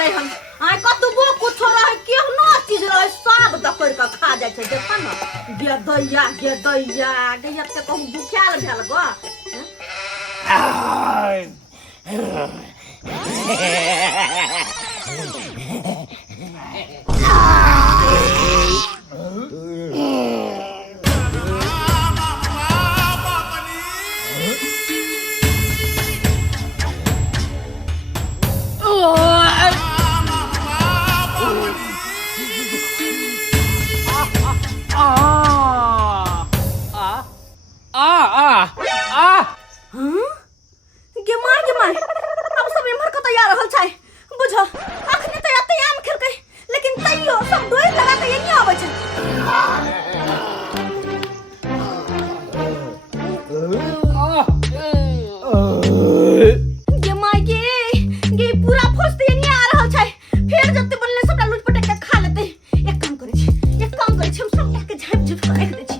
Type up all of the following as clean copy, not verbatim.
गेलै हम आइ कतबो कुछ रहे केहनो चीज रहे सब दकर के खा जाय छै देखा न गे दैया गैया के कहूं भूख्याल भेल गो अब सब इम्हर कतऽ आ रहल छै बुझ अखने तऽ एते आम खेलकै लेकिन तैयो सब डोरि लगा के एनी आबै छै गे पूरा फौज तऽ एनी आ रहल छै फेर जत्ते बनले सबटा लूट पटक के खा लेतै एक काम करै छी हम सबटा के झाँप के राखि दै छी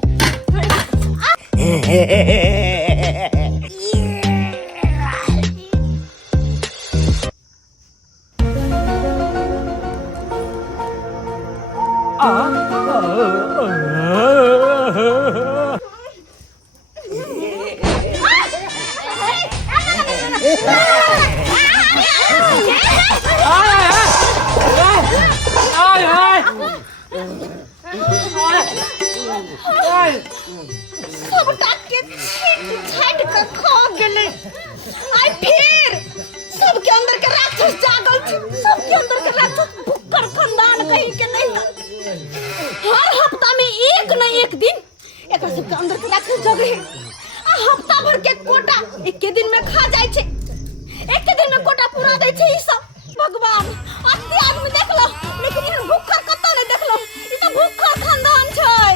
सबटा के छाट के खा गेलै आइ फेर सबके अंदर के राक्षस जागल छै सबके अंदर के राक्षस भुक्कर खानदान कहीं के नहीं हर हफ्ता में एक न एक दिन एकर सबके अंदर के राक्षस जगे आ हफ्ता भर के कोटा एक दिन में खा जाय छै एक दिन में कोटा पूरा दै छै ई सब भगवान अत्ते आदमी देखलो लेकिन ई भुक्कर कत्तो नहीं देखलो ई त भुक्कर खानदान छै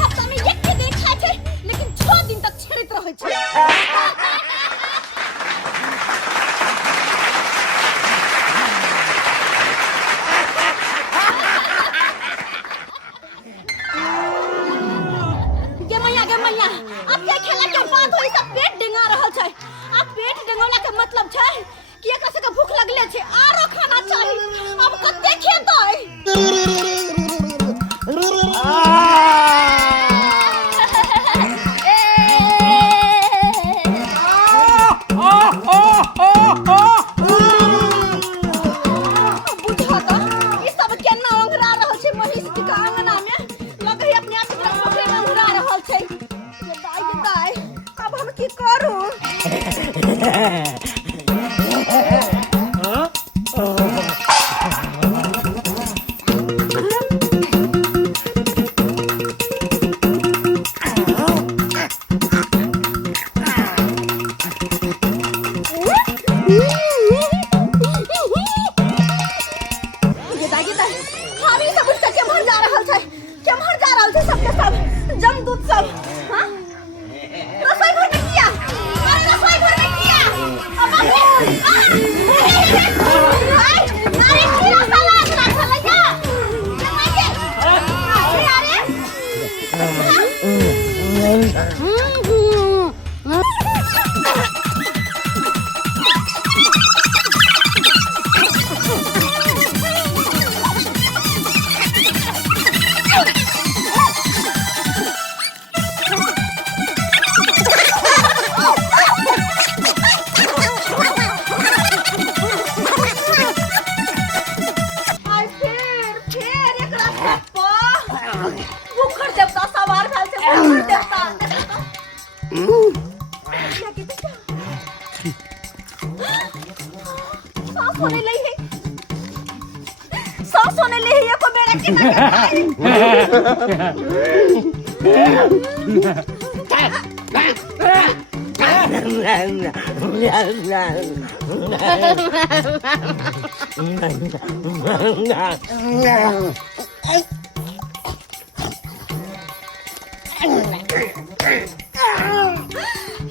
हफ्ता में एक दिन खाय छै लेकिन 6 दिन तक छेड़ैत रहै छै गे मैया अब के खेला के बात होई सब पेट डेंगा रहल छै अब पेट डेंगोला के मतलब छै कि एकरा से के भूख लगले छै आरो खाना चाही अब कते खेतै सोने ले ये को मेरा के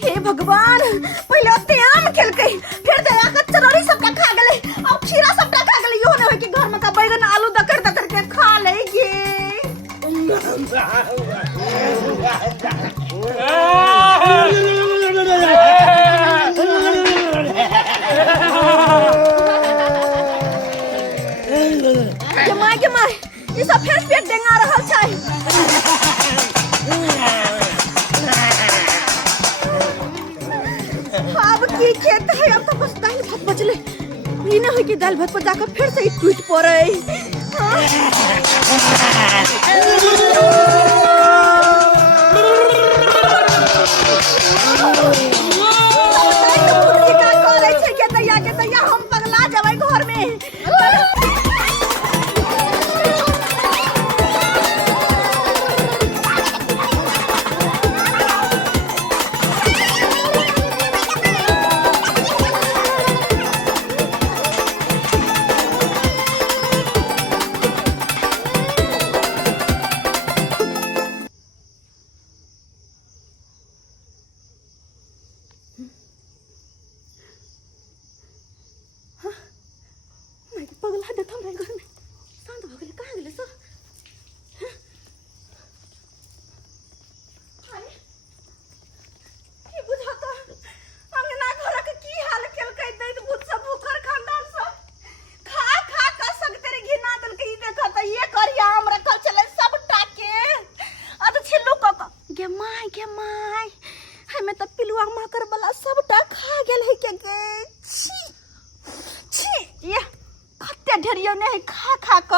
हे भगवान पहले ओते आम खेलकै फिर दया के चरौरी सबटा खा गेलै अब खीरा सबटा खा गेलै यो नै होय कि घर में का बैगन आलू दकर दकर के खा ले गे ठीक है तो हम तो बस दाल भात बचले ई ना है कि दाल भात पर जाकर फिर से टूट पड़े। हम पगला जाबै घर में। पगला देता हूँ घर में शांत हो गए कहाँ गए सब। की बुझाता अंगना घर के की हाल केल के दैत भूत सब भूखर खानदान सब खा खा का सग तेरे घिना दल के ई देखा त ये करिया हम रखल चले सब टाके अद छिल्लू क गे माय हमें त पिलुआ माकर वाला सब टा खा गेल है के छी छी ये कते ढेरियो ने खा खा क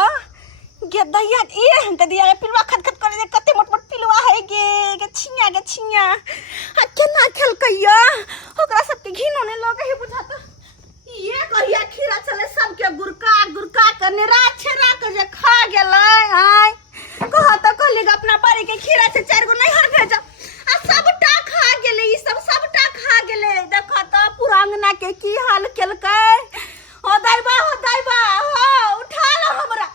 गे दैया ए त दिया पिलुआ खत खत करे कते मोट मोट पिलुआ है गे छिया आ केना खेल कइया ओकरा सब के घिनो ने लगे है बुझाता ये करिया खीरा चले सब के गुरका के नेरा छेरा के जे खा गेलै आय कहा त कहली अपना बारी के खीरा से 4 गो नहीं हर भेजा आ सबटा खा गेलै ई सबटा खा गेलै देखा त पूरा अंगना के की हाल केलकै। हो दाइबा हो उठा लो हमरा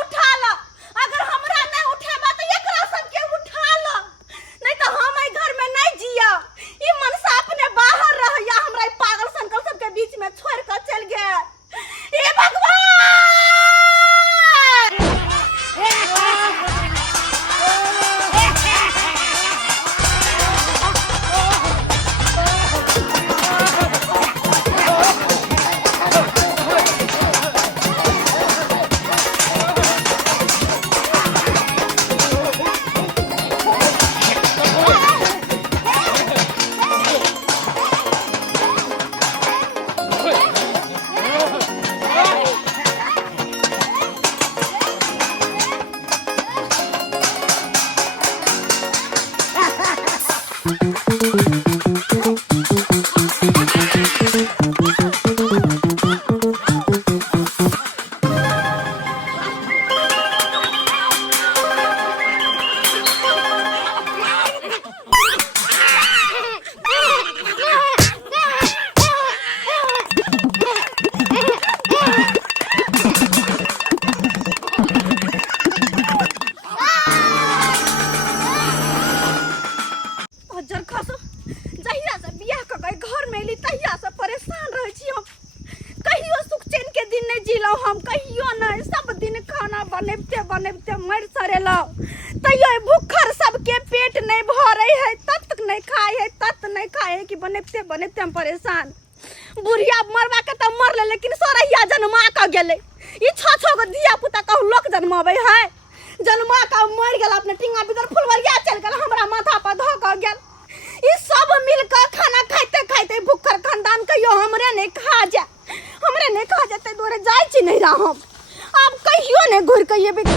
उठा लो अगर हमरा नहीं उठेबा तो एकरा सब के उठा लो नहीं तो हम ए घर में नहीं जिया ई मनसा अपने बाहर रह या हमरा ई पागल संकल सब के बीच में छोड़ कर चल गया। ए भगवान हम कहियो नहीं सब दिन खाना बनबते मर सरेलो तैयो भूखर सबके पेट नहीं भरे है तत नहीं खाए है कि बनबते हम परेशान। बुढ़िया मरवा के तो मर ले लेकिन सोरहिया जन्मा का गेले ई छो गो धिया पुता कहू लोक जन्मावे है जन्मा का मर गेल अपने टिंगा बिगर फुलवरिया चल गेल हमरा माथा पर धो के गेल। ई सब मिलकर खाना खाते भूखर खानदान कहियो हमरे नहीं खा जाते दोरे जाय छी नहीं रहा हम अब कहियो ने घुर के ये नहीं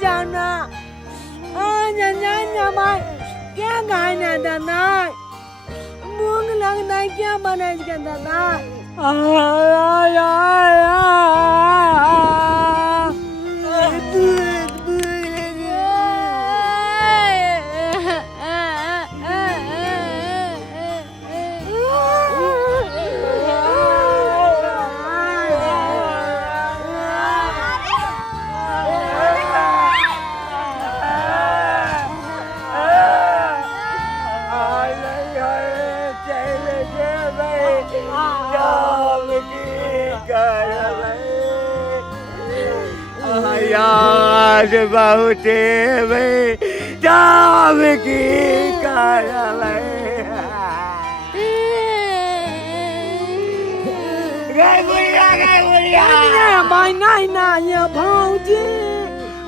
जाना क्या गाना दाना मूंग लगना क्या बना इसका दादा से बहुत भाई जाम की कारा भाई नहीं ना ये भाऊजी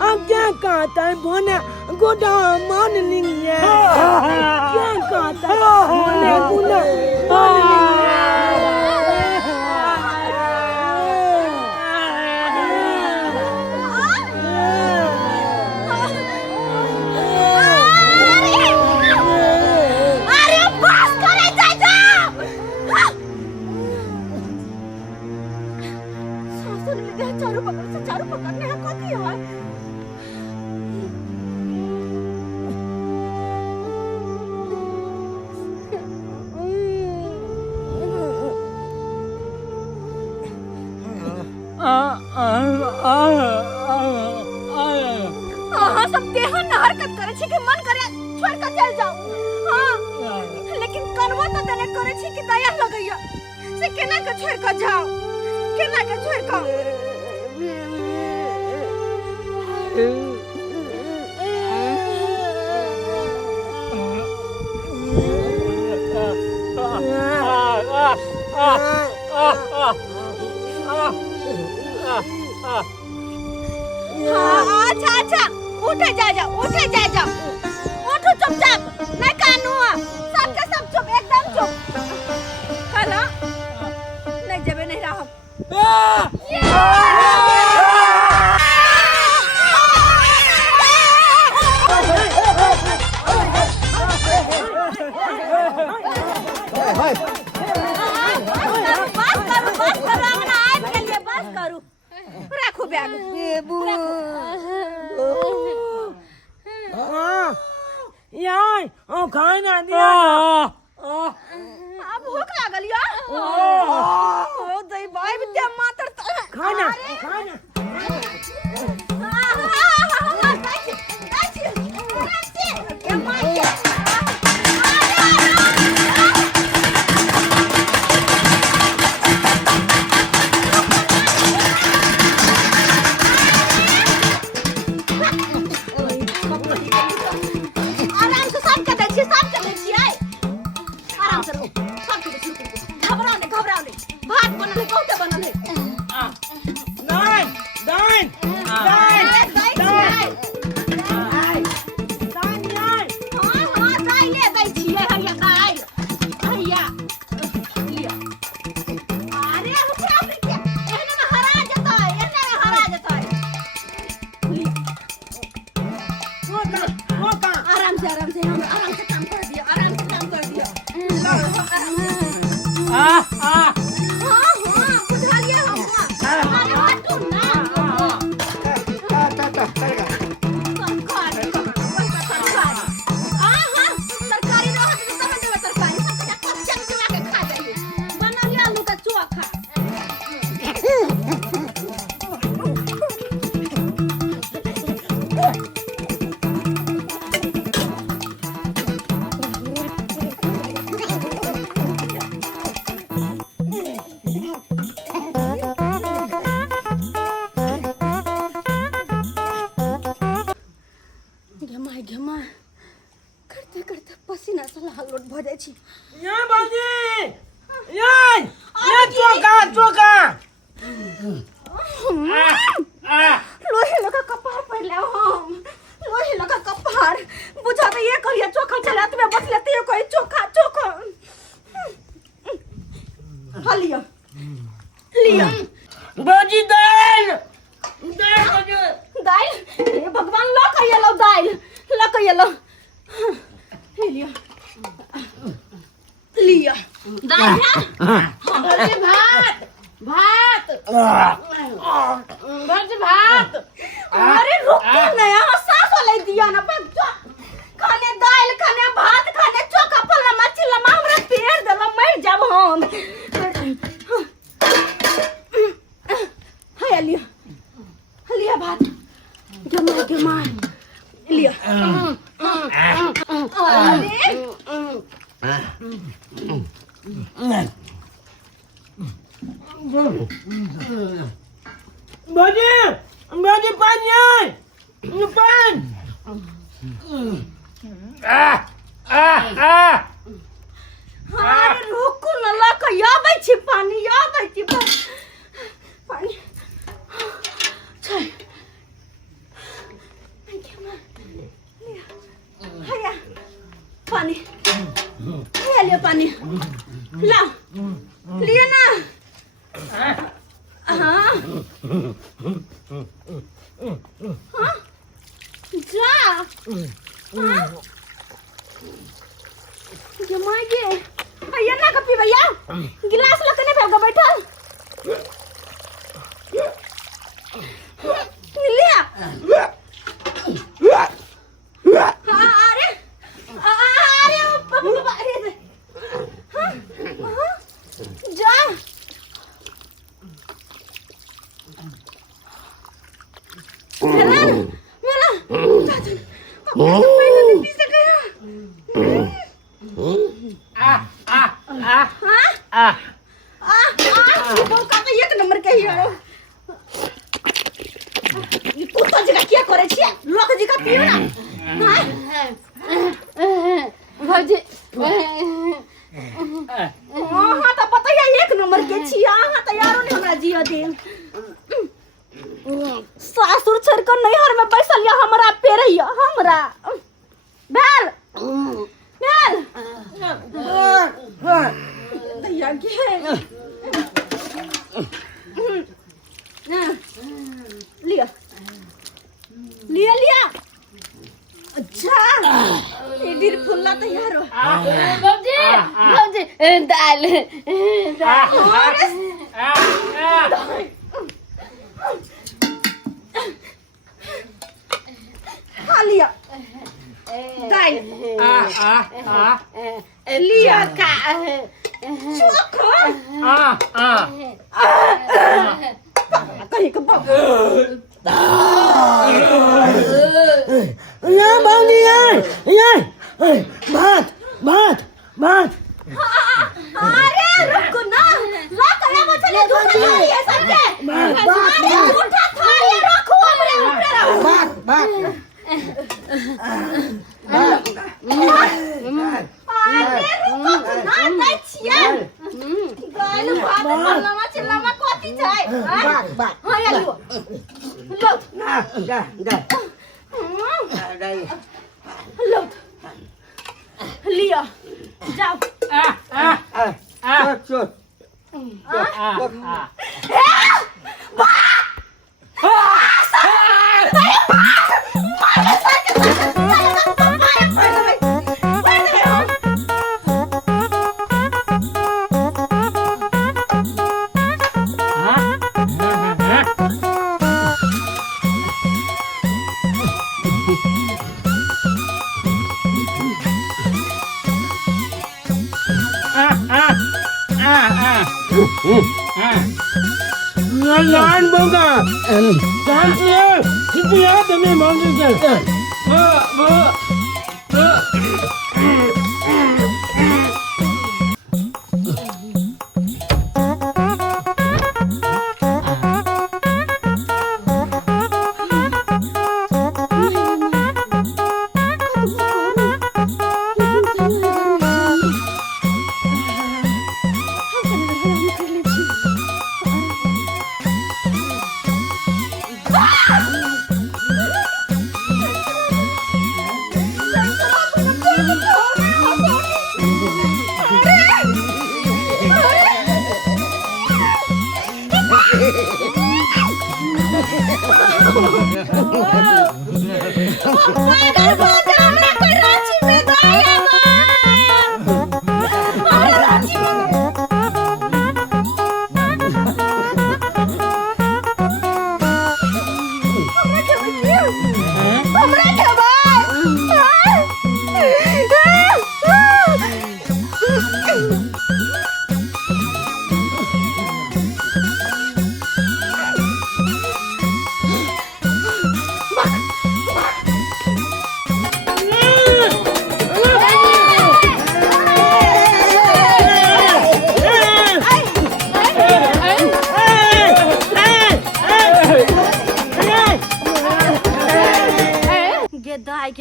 अब क्या कहता है बोने गोदा मान नहीं है क्या कहता है बोने गुना मान नहीं अरे बस करे चाचा सासू ने लिया चारू पकड़ने हैं कथी है हाँ सब देहन हरकत करे छी कि मन करे छोड़ के चल जाओ हाँ लेकिन करबो तो तने करे छी कि दया लगैया से केना के छोड़ के जाओ केना के छोड़ के हाँ अच्छा अच्छा उठे जा उठो चुपचाप नहीं कानू सब के सब चुप एकदम चुप कला नहीं जबे नहीं रहा बस करो अंगना आबि गेलिए बस करू राखू बैग यार ओ खाना दिया अब भूख लागल या ओ दई भाई विद्या मातर खाना पसीना से लालोट भ जाय छी या बाजी ये चोका लोहे लगा कपार पर ले हम लोहे लगा कपार बुझा तो ये कहिया चोखा चला तुम्हें बस लेते हो कोई चोखा लिया बाजी दाल ये भगवान ला कहिया लो दाल ला कहिया लो लिया दाल अरे भात अरे रुक नया सास ले दिया ना पर खाने दाल खाने भात खाने चोखा पल्ला मच्छी लमा हमरा पेड़ देला मर जाब हम हाय लिया भात जमा लिया बाजी पानी पान अरे रुकू न लक याबै छी पानी याबै छी पानी छै हैया पानी हैया ले पानी ला लिए ना हाँ हाँ जा हाँ जमाई गे भैया ना कपी भैया गिलास लेके नहीं भेगा बैठल लिया हाँ अरे अरे पापा अरे हाँ हाँ जा मेरा मेरा पहले नहीं पी सकेगा एक नंबर के ही हो ये कुत्ता जगह क्या करे छिए लोक जगह पियो ना भौजी हां तो पता है एक नंबर के छिया हां तो यारो ने हमरा जिया दे सासुर छोड़ कर नैहर में बैसल या हमरा पेरैया हमरा बैल बैल दैया के लिया लिया लिया अच्छा इधर फुल्ला तैयार हो बाबूजी बाबूजी दाल खा लिया दाल लिया का चोखा कहीं का या बानी या भात भात भात अरे रुको ना ला कया मछली दूध ये सब के झूठा था ये रखो हमरे ऊपर भात भात अरे रुको ना नहीं छिया गाल भात लमा चिल्लामा कोती जाय भात भात हां या लो लो ना जा जा đây लो लिया जाओ chốt Lain boga. Sampai kita ya demi mangga. Bu.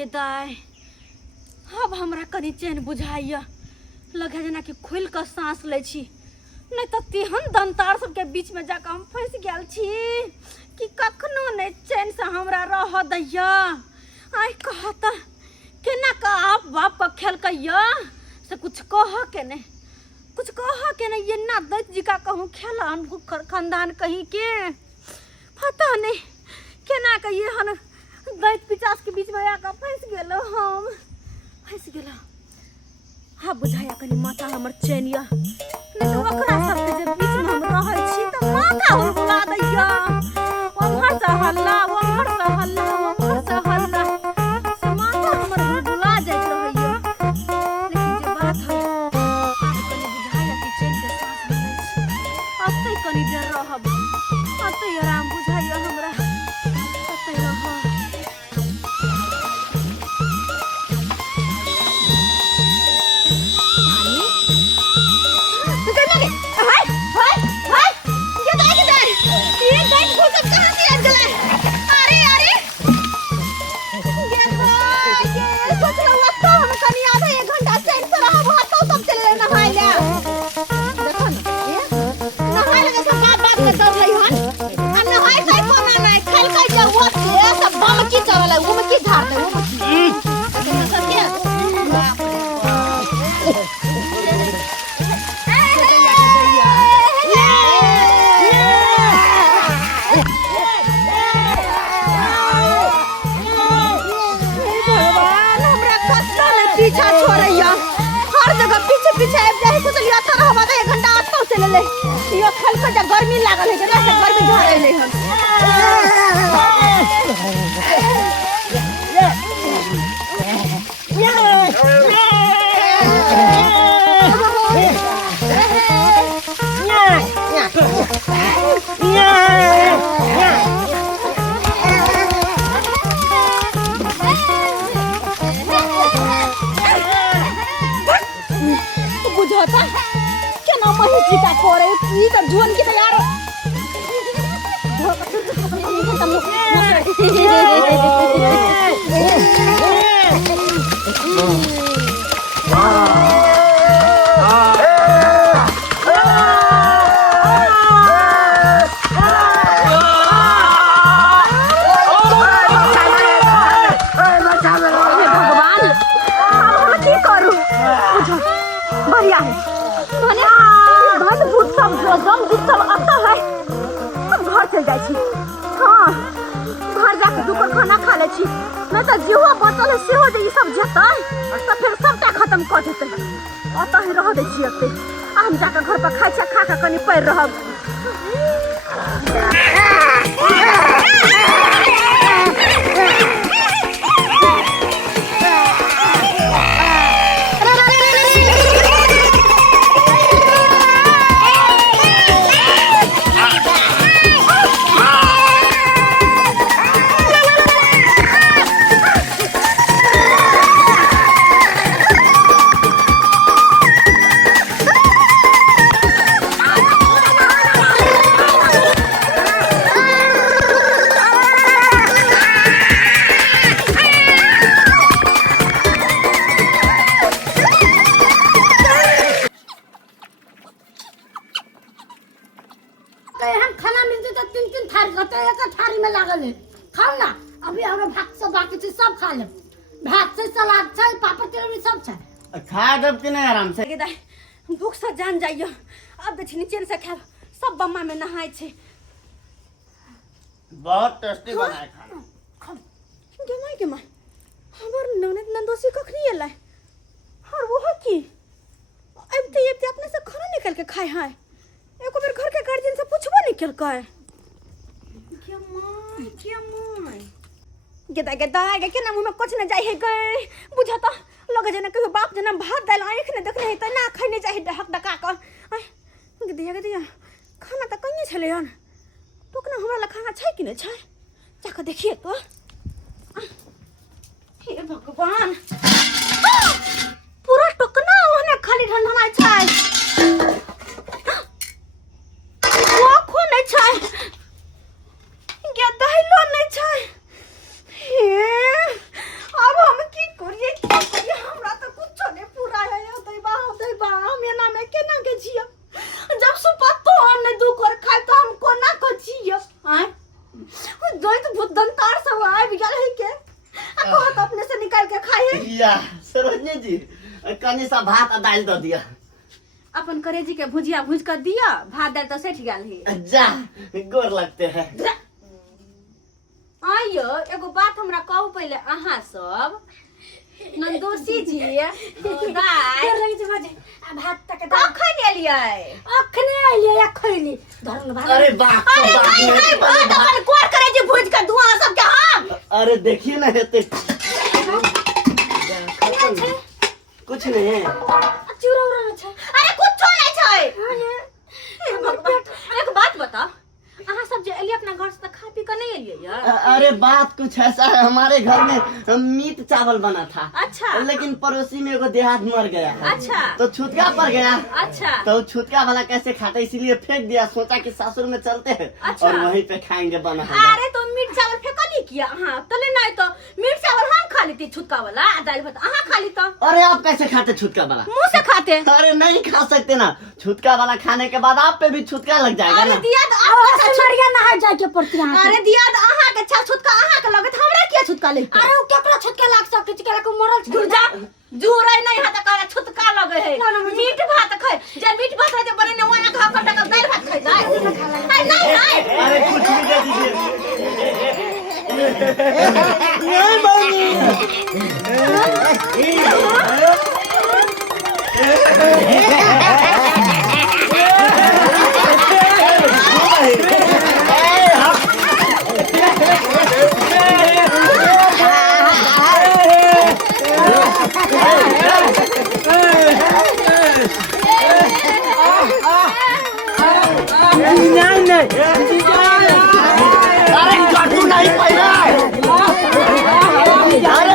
के दाय अब हमरा कनी चैन बुझाइया लगे जेना कि खोल कऽ सांस लै छी नहीं तो तेहन दंतार सबके बीच में जाकर हम फंस गेल छी कि कखनो नहीं चैन से हमरा रह दैया आइ कहता केना का आप बाप का खेल कैया से कुछ कह के नहीं ये ना दैत जी का कहूँ खेला भूखर खानदान कहीं के पता नहीं केना का ये हन दैत पिचास के बीच में आकर फंस गेलो हम हाँ बुझाया कनी माथा हमर चैनिया नहीं तो ओकरा सबके जे बीच में हम रहै छी त माथा हुलहुला दैया ओम्हर से हल्ला से माथा हमर हुलहुला जाइत रहैया लेकिन जे बात है कनी बुझाया कि चैन के सांस लेबै छी अतै कनी देर रहब अतै आराम बुझाया हमरा अतै रहब पीछा छोड़ैया हर जगह पीछे आबि जाए सोचलिए अत रहबा त 1 घंटा अत चले ले यो खल के जब गर्मी लागल है जरा से गर्मी झड़े ले हम बुझता केना महिची का करे ई त झोन की तैयार बढ़िया है भने भात भूत सब गम दुख सब आता है हम घर चल जाई छी हां घर जाके दुपहर खाना खा ले छी नहीं तो जीवा बचल से हो जे ई सब जेतै तो फिर सबटा खत्म कर देतै अत ही रह दे छी अते हम जाके घर पर खाइ छ खा के कनी पैर रहब खाना मिलते तो 3 थारी खाते एक थारी में लागल है खाओ ना अभी हमरा भात सब बाकी छै सब खा ले भात से सलाद छै पापड़ तिलौरी सब छै खा दब कि नहीं आराम से दाई भूख से जान जाइयो अब देखि नीचे से खाब सब बम्मा में नहाय छै बहुत टेस्टी बनाए खाना के माय हमर ननद नंदोसी कखनी एलै और वो की अब तो अपने से खाना निकाल के खाए हैं एको बेर घर के गार्जियन से पूछबो नहीं केलकै क्या माय गेदा केना मुंह में कुछ न जाय है गए बुझता लगे जना कहियो बाप जना भात दाल आंख ने देखने है त ना खाइ नहीं जाय डहक डका क गेदिया खाना त कहीं छले हन टोकना हमरा ला खाना छै कि नहीं छै जाके देखिए तो हे भगवान पूरा टोकना ओहने खाली ढंढना छै वो नहीं छै क्या दहिलो नहीं छै हे अब हम दिया सरोजनी जी कनी सा भात आ दाल दो दिया अपन करेजी के भुजिया भुज कर दिया भात दाल तो सेठ गेल है जा गोर लगते हैं आइयो एगो बात हमरा कहू पहले अहाँ सब नंदोसी जी दाई भात तक कखन एलियै अखने आइले या खइली धरन भात अरे बाप अरे नहीं नहीं भात अपन कोर करेजी भुज कर धुआं सब के हम अरे देखिए ना हेते कुछ नहीं है चूरा उरा न छै अरे कुछो नहीं छै हां ये एक बात बता अहाँ सब जे एलियै अपना घर से खा पी कर नहीं एलियै यार अरे बात कुछ ऐसा है हमारे घर में मीट चावल बना था अच्छा लेकिन पड़ोसी में एगो देहात मर गया अच्छा तो छुटका पड़ गया अच्छा तो छुटका वाला कैसे खाते इसीलिए फेंक दिया सोचा कि सासुर में चलते हैं अच्छा। और वहीं पे खाएंगे बना अरे तो मीट चावल फेंकली किया हाँ तले नहीं तो मीट चावल हम खा लेते छुटका वाला दाल भात अहाँ खा ली तो अरे आप कैसे खाते छुटका वाला मुंह से खाते अरे नहीं खा सकते ना छुटका वाला खाने के बाद आप पे भी छुटका लग जाएगा अरे ना दिया तो आपका मरिया नहा जाय के पड़ती है अरे दिया तो अहाँ के छा छुटका अहाँ के लगत हमरा किया छुटका ले अरे ओ केकरा छटके लाग सके केकरा को मरल छै दूर जा जुरै नहीं हाथ करे छुटका लगे है मीट भात खाए जे मीट भात है जे बने ने वना खा कर टका दाल भात खाए जाए नहीं नहीं अरे कुछ भी दे दीजिए नहीं बनी नहीं नहीं अरे काटू नहीं पाया अरे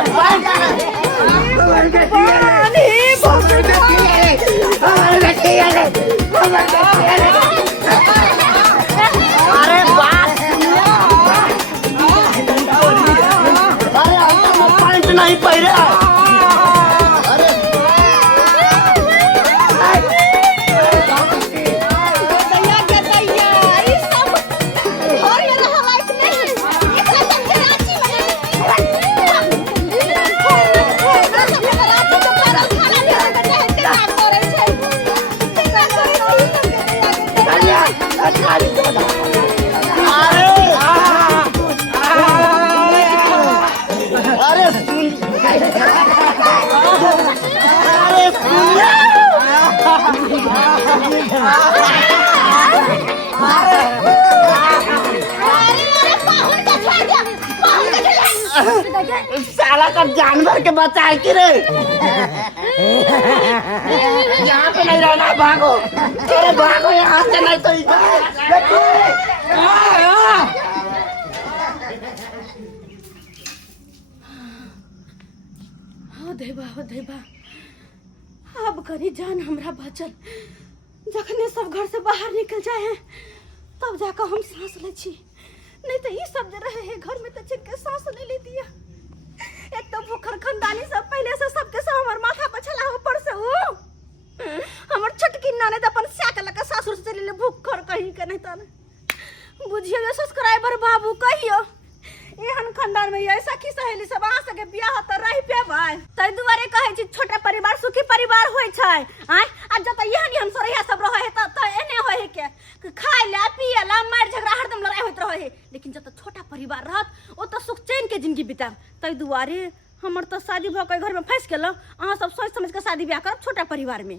अरे बात अरे पॉइंट नहीं पाया अरे दैया के दैया ई सब घर में रह लायक नहीं एकरा सब के रांची में अरे साला का जानवर के बचा के रे यहाँ पे नहीं रहना भागो अरे भागो यहाँ से नहीं तो हो देवा अब करी जान हमरा बचल जखने सब घर से बाहर निकल जाए हैं तब जाकर हम सांस ले छी नहीं तो ये सब जो रहे हैं घर में तो जिनके सांस नहीं ले दिया एक तो भूखर खानदानी सब पहले से सबके सब हमार माथा पर छला ऊपर से वो हमर छटकी नाने तो अपन स्या के लगा सासुर से चले भूखर कहीं के नहीं तो बुझियो ये सब्सक्राइबर बाबू कहियो एहन खानदान में ऐसा की सहेली सब आ सके बियाह त रहि पेबै तै दुआरे कहै छी छोटा परिवार सुखी परिवार होय छै आय आ जत एहन हम सोरहिया सब रहै है त एने होय है के खाय ला पिए ला मार झगड़ा हरदम लड़ाई होत रहै है लेकिन जत छोटा परिवार रहत ओ त सुख चैन के जिंदगी बिताब तै दुआरे हमर त शादी भ के घर में फंस गेल अहाँ सब सोच समझ के शादी ब्याह करब छोटा परिवार में